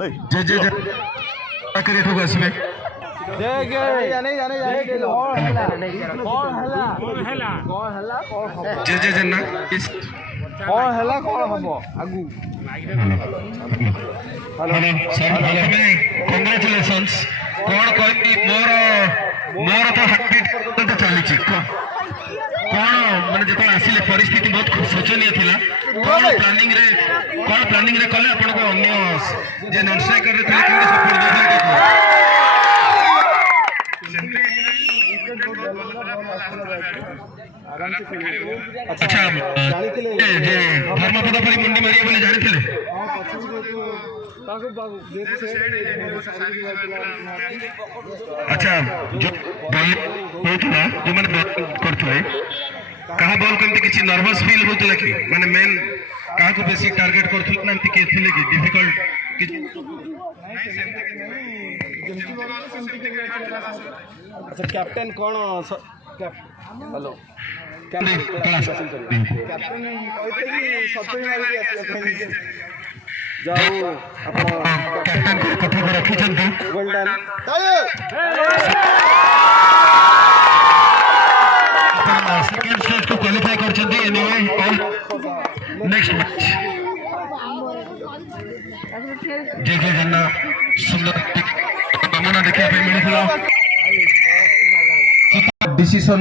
जय जय जय करिए ठोक आसबे जय जय जन्ना कौन हला कौन हम आगु कंग्रेचुलेशंस कौन कहती मोर मोर तो हार्टबीट तो चली कौन माने जो आसिले परिस्थिति बहुत शोचनीय थिला कौन प्लानिंग रे कले आपण को अन्य जे नॉन स्ट्राइकर रे थिले केते सपोर्ट देथिले अच्छा जे धर्मपद परी मुंडी मारी बोले जानि थिले अच्छा जो बॉल होतला जो माने बॉल करथले कहा बॉल केमती किछि नर्वस फील होतला कि माने मेन कहा को बेसी टारगेट करथुक ना के थिले कि डिफिकल्ट कि अच्छा कैप्टन कौन हेलो कैप्टन जाओ कैप्टन को कथा को रखी चंदी वेल डन सेकंड स्टेज को क्वालीफाई कर चंदी एनीवे ऑल नेक्स्ट मैच जय जय जन्ना सुंदर नमूना देखिए पे मिलथिला डिसीजन